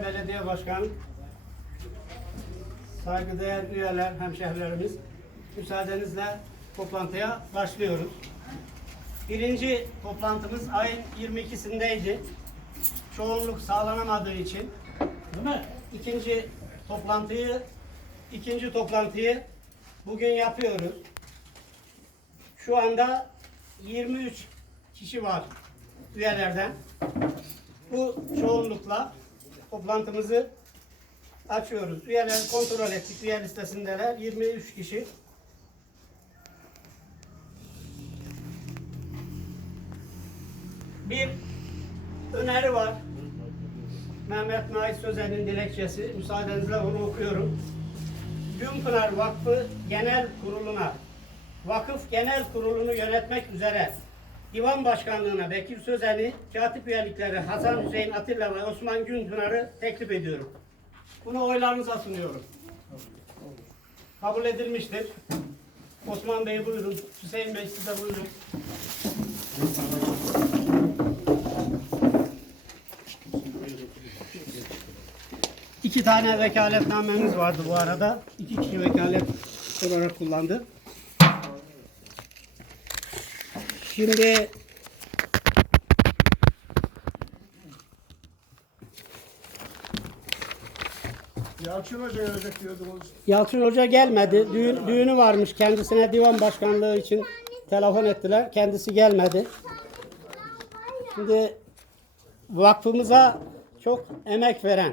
Belediye Başkanı, saygıdeğer üyeler, hemşehrilerimiz, müsaadenizle toplantıya başlıyoruz. Birinci toplantımız ayın 22'sindeydi. Çoğunluk sağlanamadığı için. Değil mi? İkinci toplantıyı, ikinci toplantıyı bugün yapıyoruz. Şu anda 23 kişi var üyelerden. Bu çoğunlukla toplantımızı açıyoruz. Üyeleri kontrol ettik. Üye listesindeler. 23 kişi. Bir öneri var. Mehmet Naif Sözen'in dilekçesi. Müsaadenizle onu okuyorum. Gümpınar Vakfı Genel Kurulu'na Vakıf Genel Kurulu'nu yönetmek üzere Divan Başkanlığı'na Bekir Sözen'i, katip üyelikleri Hasan Hüseyin Atilla ve Osman Günpınar'ı teklif ediyorum. Bunu oylarınıza sunuyorum. Kabul edilmiştir. Osman Bey buyurun. Hüseyin Bey size buyurun. İki tane vekaletnamemiz vardı bu arada. İki kişi vekalet olarak kullandı. Şimdi Yalçın Hoca gelecek diyordunuz. Yalçın Hoca gelmedi. Düğün, düğünü varmış. Kendisine divan başkanlığı için telefon ettiler. Kendisi gelmedi. Şimdi vakfımıza çok emek veren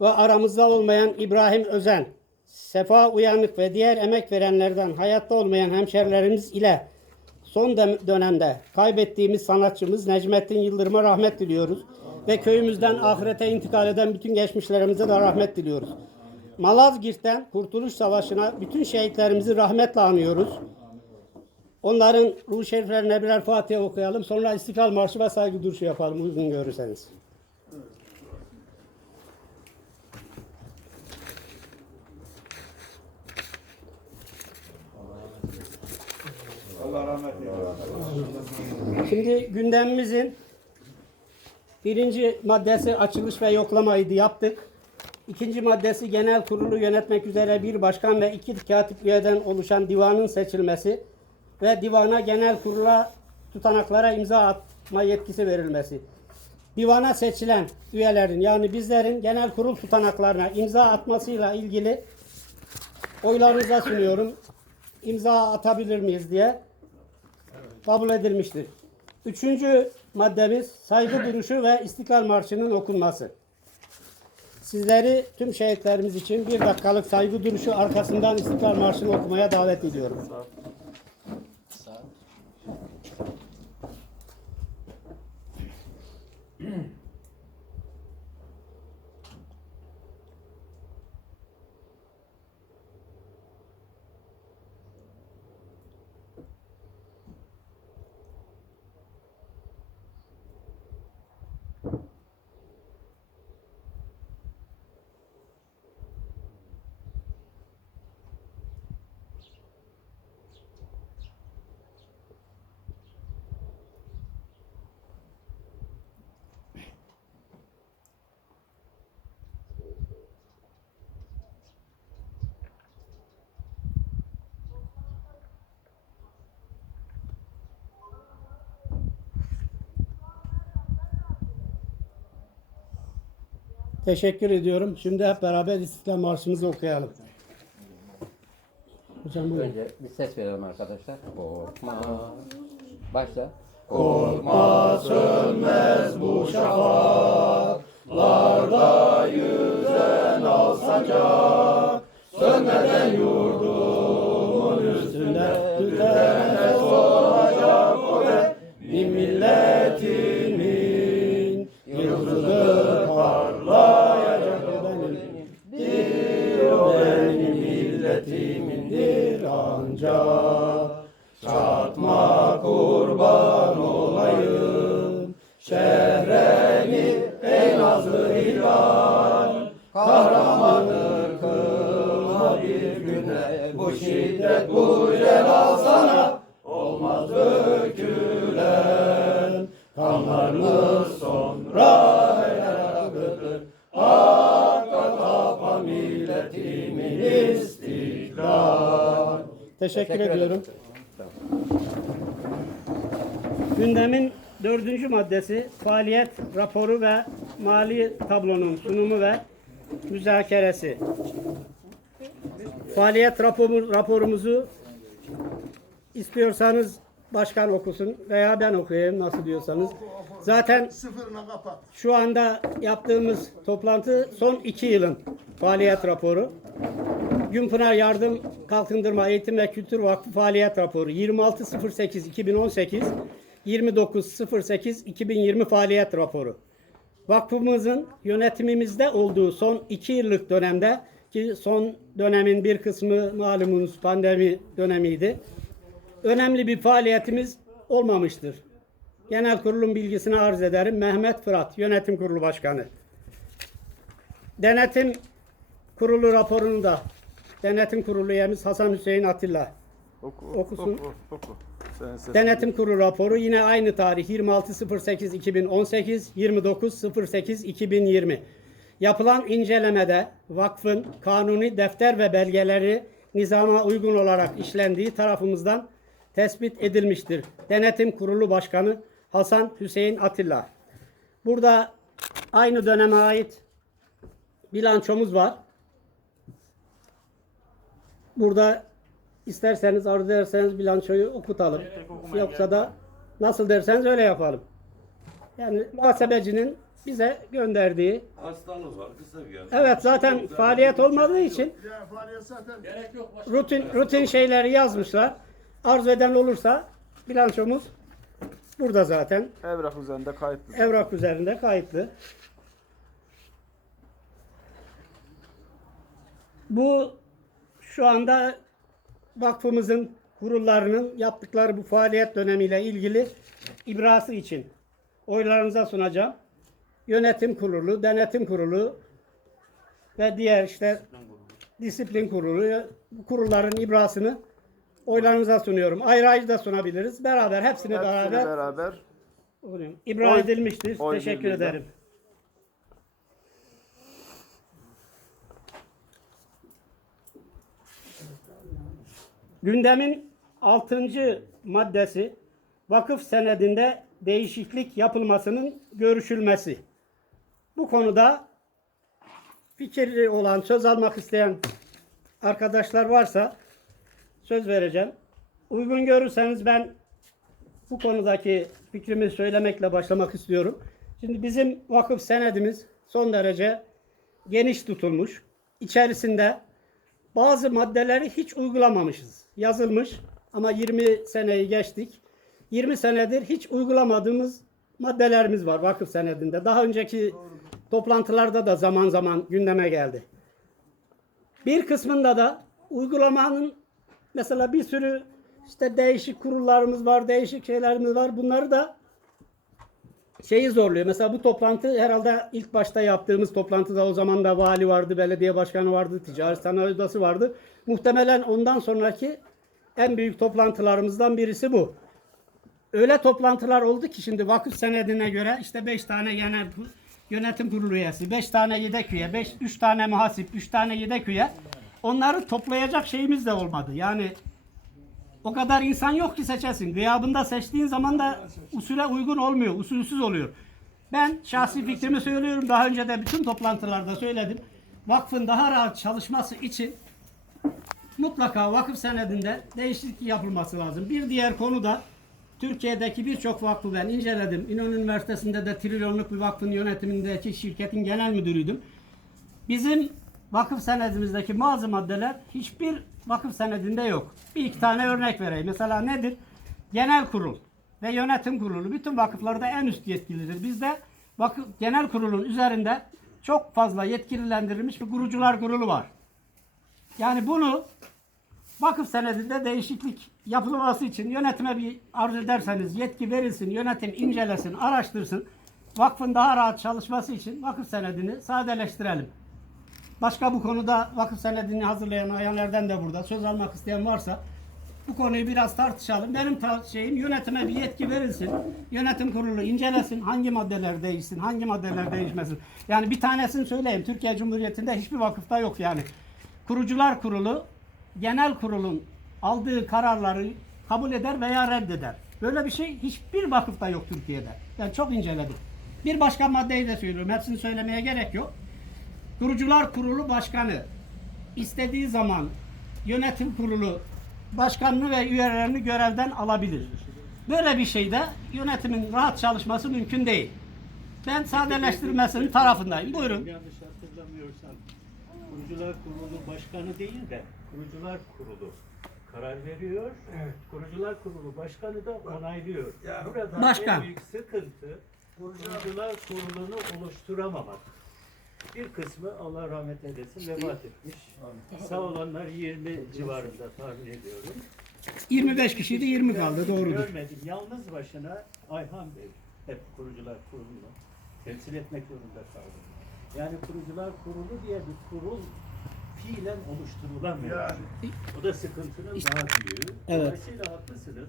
ve aramızda olmayan İbrahim Özen, Sefa Uyanık ve diğer emek verenlerden hayatta olmayan hemşerilerimiz ile son dönemde kaybettiğimiz sanatçımız Necmettin Yıldırım'a rahmet diliyoruz. Ve köyümüzden ahirete intikal eden bütün geçmişlerimize de rahmet diliyoruz. Malazgirt'ten Kurtuluş Savaşı'na bütün şehitlerimizi rahmetle anıyoruz. Onların ruh şeriflerine birer Fatiha okuyalım. Sonra İstiklal Marşı ve saygı duruşu yapalım uygun görürseniz. Allah rahmet eylesin. Şimdi gündemimizin birinci maddesi açılış ve yoklamaydı yaptık. İkinci maddesi genel kurulu yönetmek üzere bir başkan ve iki katip üyeden oluşan divanın seçilmesi ve divana genel kurula tutanaklara imza atma yetkisi verilmesi. Divana seçilen üyelerin yani bizlerin genel kurul tutanaklarına imza atmasıyla ilgili oylarınıza sunuyorum. İmza atabilir miyiz diye kabul edilmiştir. Üçüncü maddemiz saygı duruşu ve İstiklal Marşı'nın okunması. Sizleri tüm şehitlerimiz için bir dakikalık saygı duruşu arkasından İstiklal Marşı'nı okumaya davet ediyorum. Teşekkür ediyorum. Şimdi hep beraber İstiklal Marşı'mızı okuyalım. Hocam buyurun. Önce bir ses verelim arkadaşlar. Korkma. Başla. Üstünde bir güne Bu şiddet bu celal sana Olmaz dökülen Kanlarlı sonra yarakıdır Hakka tapa milletimin istikrar Teşekkür, Teşekkür ediyorum. Tamam. Gündemin dördüncü maddesi faaliyet raporu ve mali tablonun sunumu ve müzakeresi. Faaliyet raporu, raporumuzu istiyorsanız başkan okusun veya ben okuyayım nasıl diyorsanız. Zaten şu anda yaptığımız toplantı son iki yılın faaliyet raporu. Günpınar Yardım Kalkındırma Eğitim ve Kültür Vakfı faaliyet raporu 26.08.2018 29.08.2020 faaliyet raporu. Vakfımızın yönetimimizde olduğu son iki yıllık dönemde ki son dönemin bir kısmı malumunuz pandemi dönemiydi. Önemli bir faaliyetimiz olmamıştır. Genel kurulun bilgisini arz ederim. Mehmet Fırat, Yönetim Kurulu Başkanı. Denetim Kurulu raporunu da Denetim Kurulu üyemiz Hasan Hüseyin Atilla Oku, Okusun. Oku, oku. Sesin. Denetim Kurulu raporu yine aynı tarih 26.08.2018 29.08.2020. Yapılan incelemede vakfın kanuni defter ve belgeleri nizama uygun olarak işlendiği tarafımızdan tespit edilmiştir. Denetim Kurulu Başkanı Hasan Hüseyin Atilla. Burada aynı döneme ait bilançomuz var. Burada isterseniz arzu ederseniz bilançoyu okutalım. Yoksa da nasıl derseniz öyle yapalım. Yani muhasebecinin bize gönderdiği Hastamız var kısa bir yer. Evet zaten faaliyet olmadığı için Ya faaliyet zaten rutin rutin şeyleri yazmışlar. Arzu eden olursa bilançomuz burada zaten. Evrak üzerinde kayıtlı. Evrak üzerinde kayıtlı. Bu şu anda vakfımızın kurullarının yaptıkları bu faaliyet dönemiyle ilgili ibrası için oylarınıza sunacağım. Yönetim kurulu, denetim kurulu ve diğer işte disiplin kurulu bu kurulların ibrasını oylarınıza sunuyorum. Ayrı ayrı da sunabiliriz. Beraber hepsini Hepsini beraber beraber. İbra Oy- edilmiştir. oy Teşekkür birliğiyle. ederim. Gündemin 6. maddesi vakıf senedinde değişiklik yapılmasının görüşülmesi. Bu konuda fikri olan, söz almak isteyen arkadaşlar varsa söz vereceğim. Uygun görürseniz ben bu konudaki fikrimi söylemekle başlamak istiyorum. Şimdi bizim vakıf senedimiz son derece geniş tutulmuş. İçerisinde bazı maddeleri hiç uygulamamışız. Yazılmış ama 20 seneyi geçtik. 20 senedir hiç uygulamadığımız maddelerimiz var vakıf senedinde. Daha önceki toplantılarda da zaman zaman gündeme geldi. Bir kısmında da uygulamanın mesela bir sürü işte değişik kurullarımız var, değişik şeylerimiz var. Bunları da şeyi zorluyor. Mesela bu toplantı herhalde ilk başta yaptığımız toplantıda o zaman da vali vardı, belediye başkanı vardı, ticaret sanayi odası vardı. Muhtemelen ondan sonraki en büyük toplantılarımızdan birisi bu. Öyle toplantılar oldu ki şimdi vakıf senedine göre işte 5 tane genel yönetim kurulu üyesi, 5 tane yedek üye, 5 3 tane muhasip, 3 tane yedek üye. Onları toplayacak şeyimiz de olmadı. Yani o kadar insan yok ki seçesin. Gıyabında seçtiğin zaman da usule uygun olmuyor. Usulsüz oluyor. Ben şahsi fikrimi söylüyorum. Daha önce de bütün toplantılarda söyledim. Vakfın daha rahat çalışması için mutlaka vakıf senedinde değişiklik yapılması lazım. Bir diğer konu da Türkiye'deki birçok vakfı ben inceledim. İnönü Üniversitesi'nde de trilyonluk bir vakfın yönetimindeki şirketin genel müdürüydüm. Bizim vakıf senedimizdeki bazı maddeler hiçbir vakıf senedinde yok. Bir iki tane örnek vereyim. Mesela nedir? Genel kurul ve yönetim kurulu bütün vakıflarda en üst yetkilidir. Bizde vakıf genel kurulun üzerinde çok fazla yetkililendirilmiş bir kurucular kurulu var. Yani bunu vakıf senedinde değişiklik yapılması için yönetime bir arz ederseniz yetki verilsin, yönetim incelesin, araştırsın. Vakfın daha rahat çalışması için vakıf senedini sadeleştirelim. Başka bu konuda vakıf senedini hazırlayan ayanlardan da burada söz almak isteyen varsa bu konuyu biraz tartışalım. Benim şeyim yönetime bir yetki verilsin. Yönetim kurulu incelesin. Hangi maddeler değişsin, hangi maddeler değişmesin. Yani bir tanesini söyleyeyim. Türkiye Cumhuriyeti'nde hiçbir vakıfta yok yani. Kurucular Kurulu genel kurulun aldığı kararları kabul eder veya reddeder. Böyle bir şey hiçbir vakıfta yok Türkiye'de. Yani çok inceledim. Bir başka maddeyi de söylüyorum. Hepsini söylemeye gerek yok. Kurucular Kurulu Başkanı istediği zaman yönetim kurulu başkanını ve üyelerini görevden alabilir. Böyle bir şeyde yönetimin rahat çalışması mümkün değil. Ben sadeleştirmesinin tarafındayım. Buyurun. Yanlış hatırlamıyorsam kurucular kurulu başkanı değil de kurucular kurulu karar veriyor. Kurucular kurulu başkanı da onaylıyor. Burada Başkan. en büyük sıkıntı kurucular kurulunu oluşturamamak. Bir kısmı Allah rahmet eylesin vefat etmiş. Sağ olanlar 20 civarında tahmin ediyorum. 25 kişiydi 20 kaldı doğrudur. Görmedim. Yalnız başına Ayhan Bey hep kurucular kurulunu temsil etmek zorunda kaldı. Yani kurucular kurulu diye bir kurul fiilen oluşturulamıyor. Yani. O da sıkıntının daha büyüğü. Evet. Dolayısıyla haklısınız.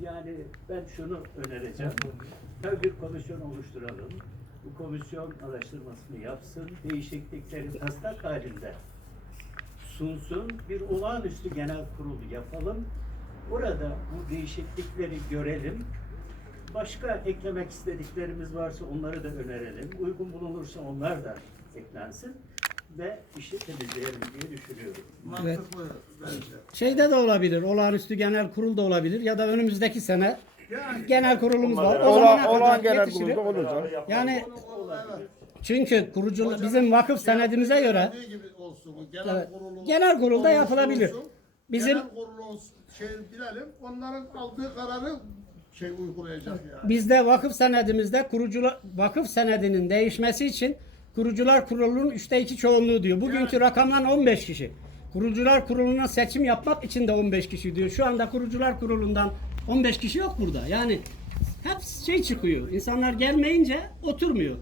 Yani ben şunu önereceğim. Tabii bir komisyon oluşturalım. Bu komisyon araştırmasını yapsın. Değişiklikleri taslak halinde sunsun. Bir olağanüstü genel kurulu yapalım. Orada bu değişiklikleri görelim. Başka eklemek istediklerimiz varsa onları da önerelim. Uygun bulunursa onlar da eklensin ve işi temizleyelim diye düşünüyorum. Mantıklı bence. Şeyde de olabilir. Olağanüstü genel kurul da olabilir ya da önümüzdeki sene Yani genel kurulumuz var. O Olan, zamana olan kadar genel yetiştirip kurulda olacak. yani çünkü kurucu bizim vakıf senedimize göre Dediği gibi olsun. Genel, Evet. kurulu Genel kurulda olsun, yapılabilir. olsun. Bizim- genel kurulu şey bilelim. Onların aldığı kararı şey uygulayacak yani. bizde vakıf senedimizde kurucular vakıf senedinin değişmesi için kurucular kurulunun üçte iki çoğunluğu diyor. Bugünkü rakamdan 15 kişi. Kurucular kuruluna seçim yapmak için de 15 kişi diyor. Şu anda kurucular kurulundan 15 kişi yok burada. Yani hep şey çıkıyor. İnsanlar gelmeyince oturmuyor.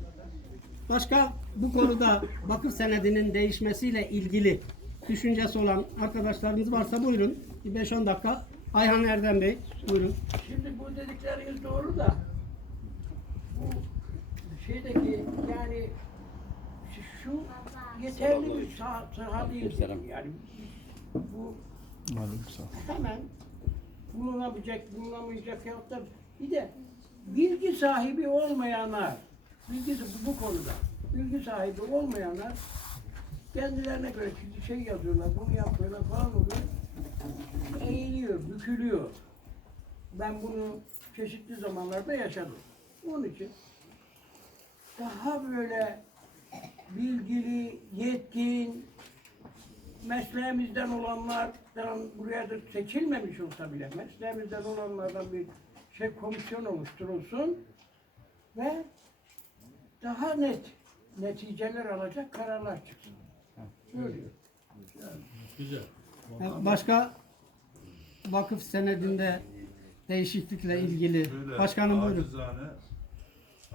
Başka bu konuda vakıf senedinin değişmesiyle ilgili düşüncesi olan arkadaşlarımız varsa buyurun. Bir 5-10 dakika. Ayhan Erdem Bey buyurun. Şimdi bu dedikleriniz doğru da bu şeydeki yani şu yeterli bir saha, saha değil. Yani bu hemen bulunamayacak, bulunamayacak ya da bir de bilgi sahibi olmayanlar, bilgi bu konuda bilgi sahibi olmayanlar kendilerine göre şimdi şey yazıyorlar, bunu yapıyorlar falan oluyor. Eğiliyor, bükülüyor. Ben bunu çeşitli zamanlarda yaşadım. Onun için daha böyle bilgili, yetkin, mesleğimizden olanlardan buraya da seçilmemiş olsa bile mesleğimizden olanlardan bir şey komisyon oluşturulsun ve daha net neticeler alacak kararlar çıksın. Söylüyorum. Başka vakıf senedinde değişiklikle ilgili Şöyle, başkanım buyurun. acizane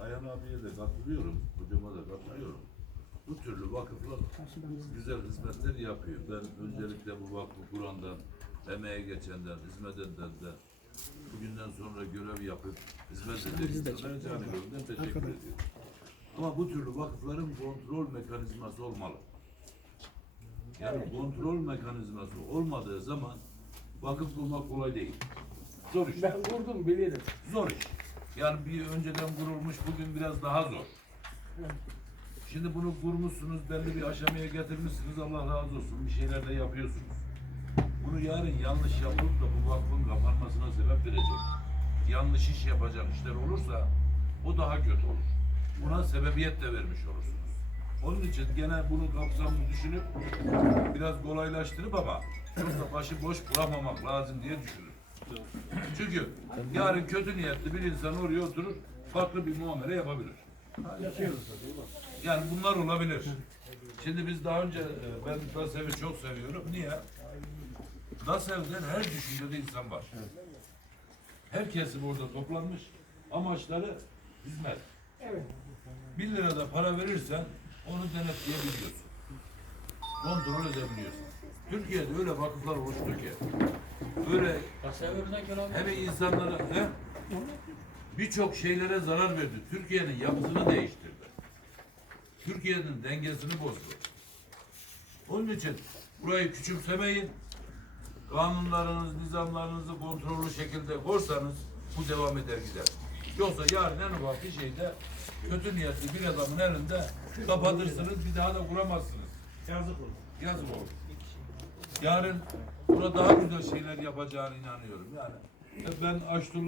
Ayhan abiye de katılıyorum, hocama da. Bu türlü vakıflar güzel hizmetler yapıyor. Ben öncelikle bu vakfı kurandan, emeğe geçenden, hizmet edenden, bugünden sonra görev yapıp hizmet eden insanlara canı gönülden teşekkür ediyorum. Ama bu türlü vakıfların kontrol mekanizması olmalı. Yani kontrol mekanizması olmadığı zaman vakıf bulmak kolay değil. Zor iş. Ben vurdum bilirim. Zor iş. Yani bir önceden kurulmuş bugün biraz daha zor. Şimdi bunu kurmuşsunuz, belli bir aşamaya getirmişsiniz. Allah razı olsun. Bir şeyler de yapıyorsunuz. Bunu yarın yanlış yapıp da bu vakfın kapanmasına sebep verecek. Yanlış iş yapacak işler olursa o daha kötü olur. Buna sebebiyet de vermiş olursunuz. Onun için gene bunu kapsamlı düşünüp biraz kolaylaştırıp ama çok başı boş bırakmamak lazım diye düşünüyorum. Çünkü yarın kötü niyetli bir insan oraya oturur, farklı bir muamele yapabilir. Yani bunlar olabilir. Şimdi biz daha önce, e, ben DASEV'i çok seviyorum. Niye? DASEV'den her düşüncede insan var. Her kesim orada toplanmış. Amaçları hizmet. Evet. Bir lira da para verirsen onu denetleyebiliyorsun. Kontrol edebiliyorsun. Türkiye'de öyle vakıflar oluştu ki. Öyle hem insanlara he? birçok şeylere zarar verdi. Türkiye'nin yapısını değiştirdi. Türkiye'nin dengesini bozdu. Onun için burayı küçümsemeyin. kanunlarınız, nizamlarınızı kontrollü şekilde korsanız bu devam eder gider. Yoksa yarın en ufak bir şeyde kötü niyetli bir adamın elinde kapatırsınız bir daha da kuramazsınız. Yazık olur. Yazık olur. Yarın burada daha güzel şeyler yapacağına inanıyorum. Yani ben Aştur